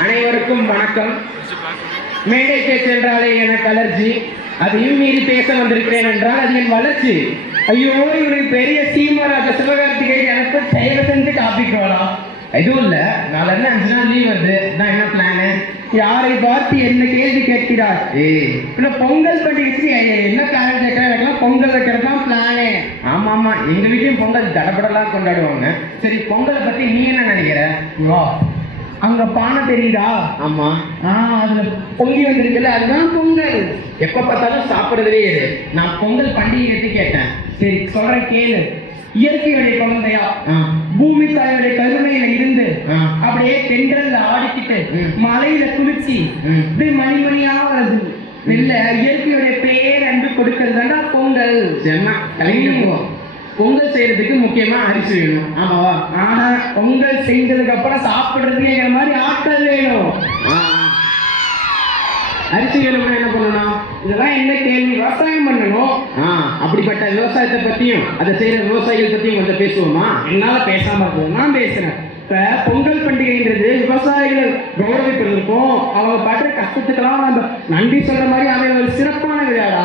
அனைவருக்கும் வணக்கம். மேடை பேச்சு என்றாலே எனக்கு அலர்ஜி. அதையும் மீறி பேச வந்திருக்கிறேன் என்றால் அது என் வளர்ச்சி. ஐயோ இவனுக்கு பெரிய சீமராஜ சிவகார்த்திகேயன் எனக்கு தயவு செஞ்சு டாபிக் வரலாம் எதுவும் இல்ல. நாளை அஞ்சு நாள் லீவ் வருது. நான் என்ன பிளானு யாரை பார்த்து என்ன கேள்வி கேட்கிறார் ஏய் இன்னும் பொங்கல் பண்டிகை என்ன பிளான் கேட்கிறேன் எனக்குலாம் பொங்கல் வைக்கிறது தான் பிளானே ஆமா ஆமா. எங்க வீட்லயும் பொங்கல் தடபடலாம் கொண்டாடுவாங்க. சரி பொங்கலை பத்தி நீ என்ன நினைக்கிற? வா அங்க பானை தெரியுதா? ஆமா. ஆ அதுல பொங்கி வந்திருக்குல்ல அதுதான் பொங்கல். எப்ப பார்த்தாலும் சாப்பிடுறதே இரு நான் பொங்கல் பண்டிகை கேட்டேன். சரி சொல்றேன் கேளு. இயற்கையுடைய குழந்தையா? பூமி தாயோடைய கருணையில இருந்து அப்படியே தென்றல்ல ஆடிக்கிட்டு மலையில குளிச்சு இப்படி மணி இல்ல இயற்கையுடைய பேரன்பு கொடுக்கறதுனா பொங்கல். செம்ம கலைஞர் பொங்கல் செய்யறதுக்கு முக்கியமா அரிசி வேணும். ஆமாவா ஆனா பொங்கல் செஞ்சதுக்கு அப்புறம் சாப்பிடுறதுக்கு எங்க மாதிரி ஆட்கள் வேணும். அரிசி வேணும்னா என்ன பண்ணணும்? இதெல்லாம் என்ன கேள்வி? விவசாயம் பண்ணணும். அப்படிப்பட்ட விவசாயத்தை பத்தியும் அதை செய்யற விவசாயிகள் பத்தியும் கொஞ்சம் பேசுவோமா? என்னால பேசாம நான் பேசுறேன். இப்ப பொங்கல் பண்டிகைன்றது விவசாயிகள் கௌரவிப்பதற்கும் அவங்க படுற கஷ்டத்துக்கெல்லாம் நம்ம நன்றி சொல்ற மாதிரி அவங்க ஒரு சிறப்பான விழாடா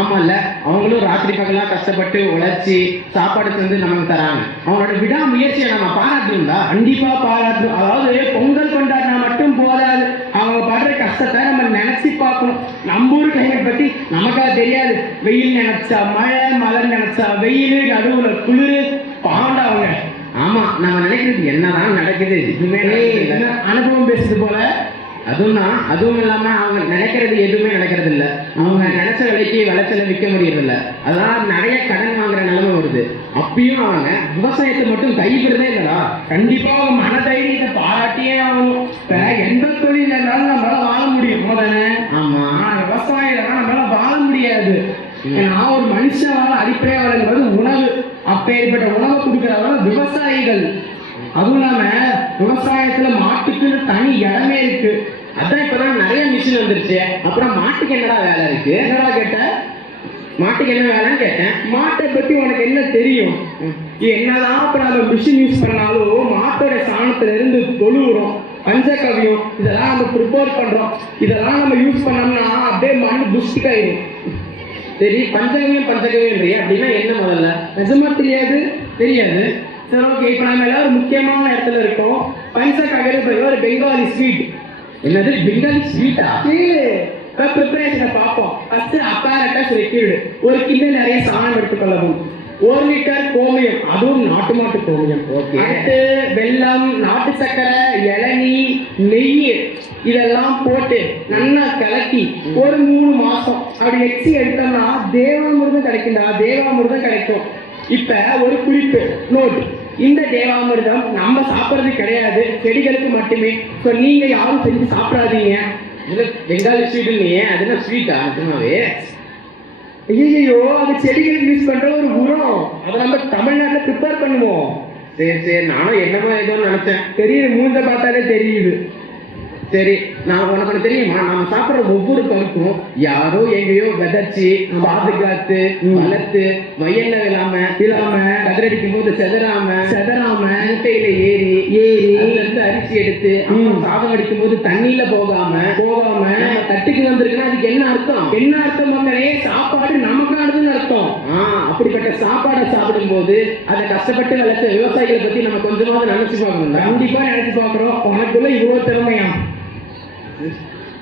ஆமால்ல அவங்களும் ராத்திரி பகலாம் கஷ்டப்பட்டு உழைச்சி சாப்பாடு செஞ்சு நமக்கு தராங்க. அவங்களோட விடாமுயற்சியை நம்ம பாராட்டணும்டா. கண்டிப்பா பாராட்டணும் அதாவது பொங்கல் கொண்டாடினா மட்டும் போதாது. அவங்க படுற கஷ்டத்தை நம்ம நினைச்சு பார்க்கணும். நம்ம ஊர் கிளைமேட் பத்தி நமக்கா தெரியாது. வெயில் நினைச்சா மழை மழை நினைச்சா வெயில் நடுவுல குளிர். பாண்டா அவங்க. ஆமா நாம நினைக்கிறது என்னதான் நடக்குது இதுமே அனுபவம் பேசுது போல? அதுவும் தான் அதுவும் இல்லாம அவங்க நினைக்கிறது எதுவுமே நடக்கிறது இல்ல அவங்க நினைச்ச விலைக்கு விளைச்சல விற்க முடியறது இல்ல அதான் நிறைய கடன் வாங்குற நிலைமை வருது. அப்பயும் அவங்க விவசாயத்தை மட்டும் கைவிடுறதே இல்லடா. கண்டிப்பா அவங்க மன தைரியத்தை பாராட்டியே ஆகணும். எந்த தொழில் இருந்தாலும் நம்மளால வாழ முடியும் முதல்ல ஆமா. விவசாயம் நம்மளால வாழ முடியாது. நான் ஒரு மனுஷன் வாழ அடிப்படையா வளர்கிறது உணவு. அப்பேற்பட்ட உணவை கொடுக்கிறவங்க விவசாயிகள். அதுவும் இல்லாம விவசாயத்துல மாட்டுக்குன்னு தனி இடமே இருக்கு. அதான் இப்பதான் நிறைய மிஷின் வந்துருச்சு. அப்புறம் மாட்டுக்கு என்னடா வேலை இருக்கு? என்னடா கேட்ட? மாட்டுக்கு என்ன வேலைன்னு கேட்டேன். மாட்டை பத்தி உனக்கு என்ன தெரியும்? என்னதான் இப்ப நம்ம மிஷின் யூஸ் பண்ணாலும் மாட்டோட சாணத்துல இருந்து தொழுவுறோம் பஞ்சகவியம் இதெல்லாம் நம்ம ப்ரிப்பேர் பண்றோம். இதெல்லாம் நம்ம யூஸ் பண்ணோம்னா அப்படியே மண் புஷ்டிக்காயிடும் சரி பஞ்சகவியம் பஞ்சகவியம் அப்படின்னா என்ன முதல்ல? நிஜமா தெரியாது? தெரியாது. சரி ஓகே இப்போ நம்ம எல்லாம் ஒரு முக்கியமான இடத்துல இருக்கோம். பஞ்சகவியம் ஒரு பெங்காலி ஸ்வீட். என்னது பெங்காலி ஸ்வீட்டா? ப்ரிப்பரேஷனை பார்ப்போம். ஃபர்ஸ்ட் அப்பாரட்டஸ் லிக்விட் ஒரு கிலோ நிறைய சாணம் எடுத்துக்கொள்ளவும். ஒரு லிட்டர் கோமியம். அதுவும் நாட்டு மாட்டு கோமியம். ஓகே அடுத்து வெல்லம் நாட்டு சர்க்கரை இளநீ நெய் இதெல்லாம் போட்டு நல்லா கலக்கி ஒரு மூணு மாசம் அப்படி எச்சி எடுத்தோம்னா தேவாமிர்தம் கிடைக்கும்டா. தேவாமிர்தம் கிடைக்கும். இப்ப ஒரு குறிப்பு நோட் இந்த தேவாமிர்தம் நம்ம சாப்பிட்றது கிடையாது. செடிகளுக்கு மட்டுமே. ஸோ நீங்க யாரும் செஞ்சு சாப்பிடாதீங்க. இது பெங்காலி ஸ்வீட் இல்லையே. அது என்ன ஸ்வீட்டா நிஜமாவே ஐயோ அது செடிகளுக்கு யூஸ் பண்ற ஒரு உரம் அதை நம்ம தமிழ்நாட்டுல ப்ரிப்பேர் பண்ணுவோம். சரி சரி நானும் என்னமோ ஏதோ நினைச்சேன். தெரியுது மூஞ்ச பார்த்தாலே தெரியுது. சரி நான் உனக்கு தெரியுமா? நாம சாப்பிடுற ஒவ்வொரு பருப்பும் யாரோ எங்கேயோ விதைச்சு பாதுகாத்து வளர்த்து வயல்ல விழாம விழாம கதிரடிக்கும் போது செதறாம செதறாம மூட்டையில ஏறி ஏறி. இருந்து அரிசி எடுத்து சாதம் அடிக்கும் போது தண்ணியில போகாம போகாம நம்ம தட்டுக்கு வந்திருக்குன்னா அதுக்கு என்ன அர்த்தம்? என்ன அர்த்தம் வந்தனே சாப்பாடு அப்படிப்பட்ட சாப்பாடை சாப்பிடும்போது அதை கஷ்டப்பட்டு விளைச்ச விவசாயிகளை பத்தி நம்ம கொஞ்சமாவது நினைச்சு பார்க்கணும். கண்டிப்பா நினைச்சு பார்க்கிறோம். உனக்குள்ள இவ்வளவு திறமையா?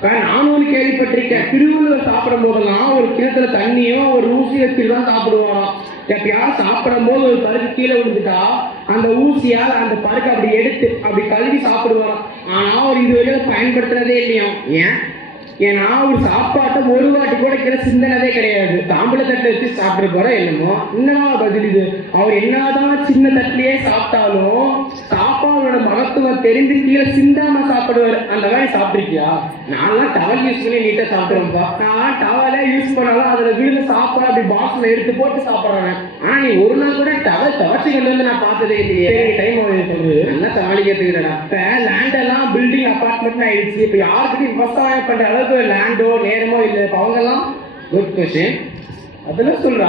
நானும் கேள்விப்பட்டிருக்கேன். திருவள்ளுவர் சாப்பிடும் போதெல்லாம் ஒரு கிணத்துல தண்ணியோ ஒரு ஊசி வச்சு தான் சாப்பிடுவாராம். எப்பயாவது சாப்பிடும் போது ஒரு பருக்கு கீழே விழுந்துட்டா அந்த ஊசியால் அந்த பருக்கு அப்படி எடுத்து அப்படி கழுவி சாப்பிடுவாராம். ஆனா அவர் இது பயன்படுத்துறதே இல்லையா ஏன்? ஏன்னா ஒரு சாப்பாட்டை ஒரு வாட்டி கூட கிட சிந்தனதே கிடையாது. தாம்பள தட்டை வச்சு சாப்பிட்டு போற என்னமோ? என்னடா பதில் இது. அவர் என்னதான் சின்ன தட்டிலேயே சாப்பிட்டாலும் தெரிந்து தெரிஞ்சு கீழே சிந்தாம சாப்பிடுவார். அந்த மாதிரி சாப்பிடுறியா நான்லாம் டவல் யூஸ் பண்ணி நீட்டா சாப்பிடுறேன்ப்பா நான் டவலே யூஸ் பண்ணாலும் அதில் விழுந்து சாப்பிட அப்படி பாக்ஸ்ல எடுத்து போட்டு சாப்பிடுறேன் ஆனா நீ ஒரு நாள் கூட டவல் துவச்சி கொண்டு வந்து நான் பார்த்ததே இல்லையே. டைம் சொல்றது நல்லா சமாளிக்கிறதுக்குடா இப்ப லேண்ட் எல்லாம் பில்டிங் அப்பார்ட்மெண்ட் ஆயிடுச்சு. இப்ப யாருக்கிட்டையும் விவசாயம் பண்ற அளவுக்கு லேண்டோ நேரமோ இல்லை. இப்ப அவங்க எல்லாம் குட் கொஸ்டின் அதெல்லாம் சொல்றா.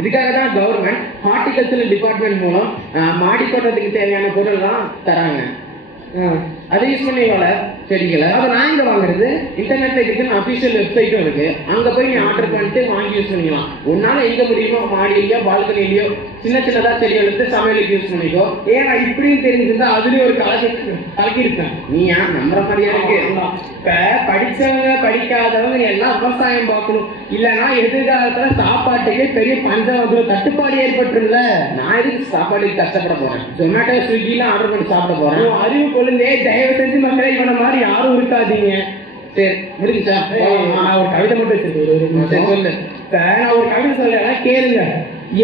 இதுக்காக தான் கவர்மெண்ட் ஹார்டிகல்ச்சர் டிபார்ட்மெண்ட் மூலம் மாடி தோட்டத்துக்கு தேவையான பொருள்லாம் தராங்க. அதை யூஸ் பண்ணுவீங்களா செடிகளை அதை நான் இங்கே வாங்குறது? இன்டர்நெட்ல இருக்குன்னு அஃபிஷியல் வெப்சைட்டும் இருக்கு. அங்கே போய் நீ ஆர்டர் பண்ணிட்டு வாங்கி யூஸ் பண்ணிக்கலாம். உன்னால எங்க முடியுமோ மாடியிலையோ பால்கனிலையோ சின்ன சின்னதாக செடிகள் எடுத்து சமையலுக்கு யூஸ் பண்ணிக்கோ. ஏன்னா இப்படியும் தெரிஞ்சிருந்தா அதுலயும் ஒரு கலக்கி கலக்கியிருக்கேன் நீ ஏன் நம்புற மாதிரியா இருக்கு. இப்போ படித்தவங்க படிக்காதவங்க எல்லாம் விவசாயம் பார்க்கணும். இல்லைன்னா எதிர்காலத்துல சாப்பாட்டுக்கு பெரிய வந்துடும் தட்டுப்பாடு ஏற்பட்டுருல நான் எதுக்கு சாப்பாடுக்கு கஷ்டப்பட போறேன்? ஜொமேட்டோ ஸ்விக்கில ஆர்டர் பண்ணி சாப்பிட போறேன். அறிவு கொழுந்தே தயவு செஞ்சு மக்களை பண்ண மாதிரி யாரும் இருக்காதீங்க சரி முடிஞ்சா நான் ஒரு கவிதை மட்டும் வச்சிருக்கேன். சரி சொல்லு. நான் ஒரு கவிதை சொல்றேன் கேளுங்க.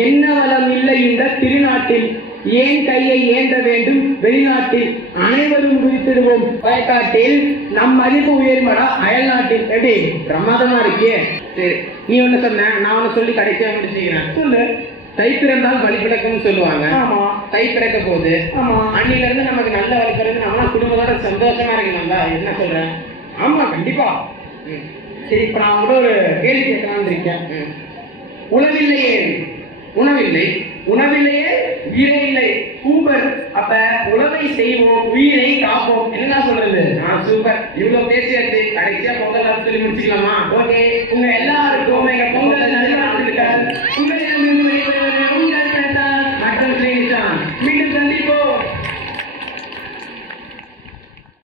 என்ன வளம் இல்லை இந்த திருநாட்டில். ஏன் கையை ஏந்த வேண்டும்? வெளிநாட்டில் அனைவரும் குதித்திடுவோம் வயக்காட்டில் நம் மதிப்பு உயர்மடா? அயல் நாட்டில் எப்படி பிரமாதமா இருக்கே. சரி நீ ஒண்ணு சொன்ன நான் ஒண்ணு சொல்லி கடைசியா முடிச்சுக்கிறேன் சொல்லு. தை பிறந்தால் வழி பிறக்கும்னு சொல்லுவாங்க. ஆமா. தை பிறக்க போகுது. ஆமா. அன்னில இருந்து நமக்கு நல்ல வழி பிறகு நம்மளாம் குடும்பத்தோட சந்தோஷமா இருக்கணும்ல. என்ன சொல்றேன் ஆமா கண்டிப்பா. சரி இப்ப நான் கூட ஒரு கேள்வி கேட்கலாம்னு இருக்கேன். உணவில்லையே உணவில்லை. உணவில்லையே உயிரே இல்லை. சூப்பர். அப்ப உணவை செய்வோம் உயிரை காப்போம். என்ன சொல்றது? ஆ சூப்பர். இவ்வளவு பேசியாச்சு. கடைசியா பொங்கல் சொல்லி முடிச்சுக்கலாமா? ஓகே. உங்க எல்லா